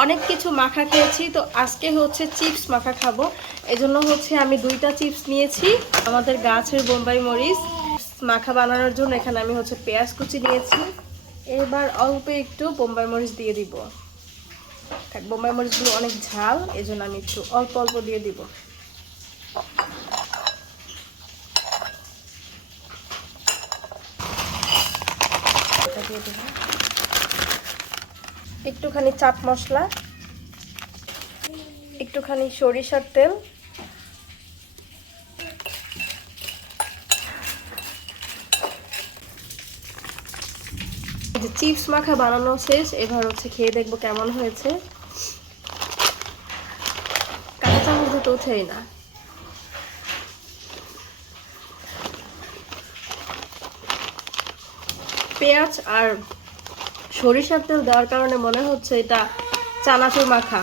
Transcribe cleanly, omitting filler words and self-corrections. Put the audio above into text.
অনেক কিছু মাখা খেয়েছি, তো আজকে হচ্ছে চিপস মাখা খাবো। এজন্য হচ্ছে আমি 2টা চিপস নিয়েছি, আমাদের গাছের বোম্বাই মরিচ। মাখা বানানোর জন্য এখানে আমি হচ্ছে পেঁয়াজ কুচি নিয়েছি। এবার অল্প একটু বোম্বাই মরিচ দিয়ে দিব। বোম্বাই মরিচগুলো অনেক ঝাল, এজন্য আমি একটু অল্প অল্প দিয়ে দিব। একটুখানি চাট মশলা, একটুখানি সরিষার তেল, চিপস মাখা বানানো শেষ। এবার হচ্ছে খেয়ে দেখবো কেমন হয়েছে। কাঁচা চামচ দিয়ে তো উঠেই না। পেঁয়াজ আর সরিষার তেল দেওয়ার কারণে মনে হচ্ছে এটা চানাচুর মাখা।